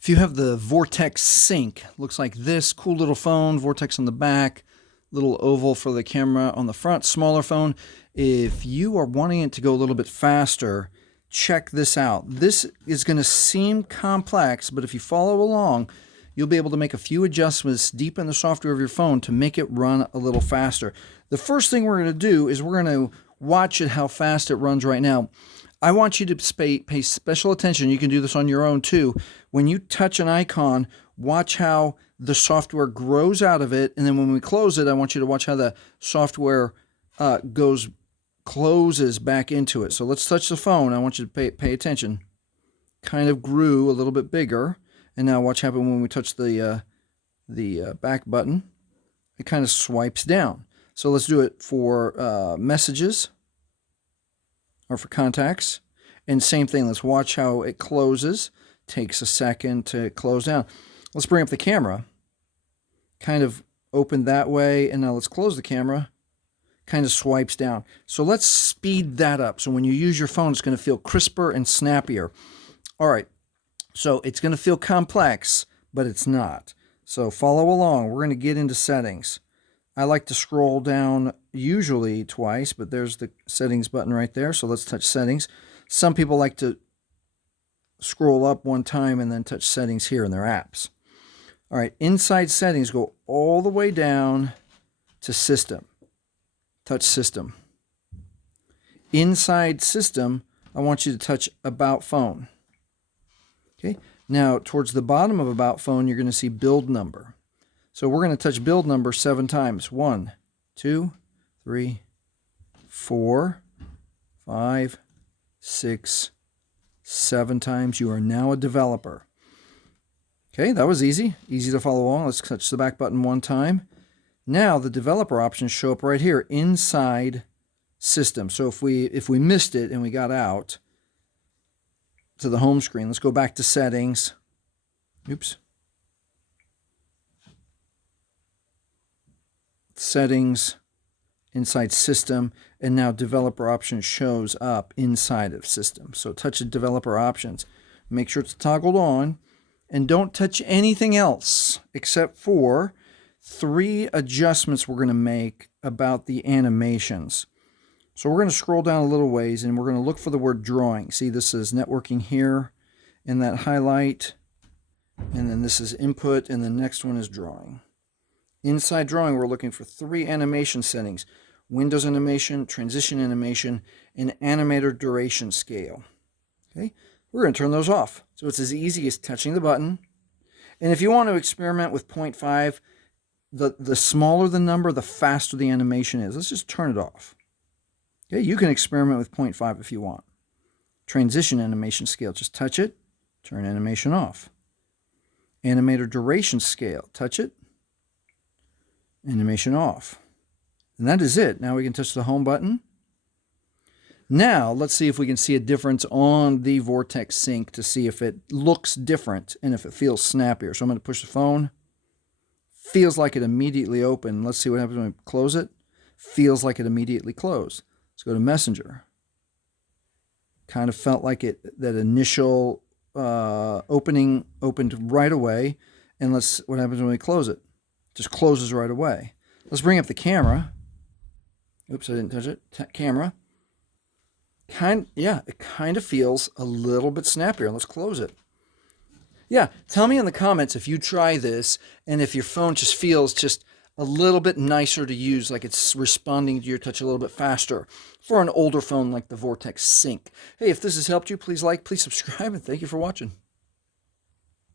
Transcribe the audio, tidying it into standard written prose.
If you have the Vortex Sync, looks like this, cool little phone, Vortex on the back, little oval for the camera on the front, smaller phone. If you are wanting it to go a little bit faster, check this out. This is going to seem complex, but if you follow along, you'll be able to make a few adjustments deep in the software of your phone to make it run a little faster. The first thing we're going to do is we're going to watch it how fast it runs right now. I want you to pay special attention. You can do this on your own too. When you touch an icon, watch how the software grows out of it. And then when we close it, I want you to watch how the software closes back into it. So let's touch the phone. I want you to pay attention. Kind of grew a little bit bigger. And now watch happen when we touch the back button. It kind of swipes down. So let's do it for messages. Or for contacts. And same thing, let's watch how it closes. Takes a second to close down. Let's bring up the camera. Kind of open that way, and now let's close the camera. Kind of swipes down. So let's speed that up. So when you use your phone, it's going to feel crisper and snappier. All right, so it's going to feel complex, but it's not. So follow along. We're going to get into settings. I like to scroll down usually twice, but there's the settings button right there. So let's touch settings. Some people like to scroll up one time and then touch settings here in their apps. All right, inside settings, go all the way down to system. Touch system. Inside system, I want you to touch about phone. Okay, now towards the bottom of about phone, you're going to see build number. So we're going to touch build number 7 times. 1, 2, 3, 4, 5, 6, 7 times. You are now a developer. Okay, that was easy. Easy to follow along. Let's touch the back button 1 time. Now the developer options show up right here inside system. So if we missed it and we got out to the home screen, let's go back to settings. Oops. Settings, inside system, and now developer options shows up inside of system. So touch the developer options. Make sure it's toggled on, and don't touch anything else except for 3 adjustments we're going to make about the animations. So we're going to scroll down a little ways, and we're going to look for the word drawing. See, this is networking here in that highlight, and then this is input, and the next one is drawing. Inside drawing, we're looking for 3 animation settings: Windows animation, transition animation, and animator duration scale. Okay, we're going to turn those off. So it's as easy as touching the button. And if you want to experiment with 0.5, the smaller the number, the faster the animation is. Let's just turn it off. Okay, you can experiment with 0.5 if you want. Transition animation scale, just touch it, turn animation off. Animator duration scale, touch it, animation off. And that is it. Now we can touch the home button. Now let's see if we can see a difference on the Vortex Sync to see if it looks different and if it feels snappier. So I'm going to push the phone. Feels like it immediately opened. Let's see what happens when we close it. Feels like it immediately closed. Let's go to Messenger. Kind of felt like that initial opening opened right away. And what happens when we close it? Just closes right away. Let's bring up the camera. Oops, I didn't touch it. Camera. It kind of feels a little bit snappier. Let's close it. Yeah, tell me in the comments if you try this and if your phone just feels just a little bit nicer to use, like it's responding to your touch a little bit faster for an older phone like the Vortex Sync. Hey, if this has helped you, please like, please subscribe, and thank you for watching.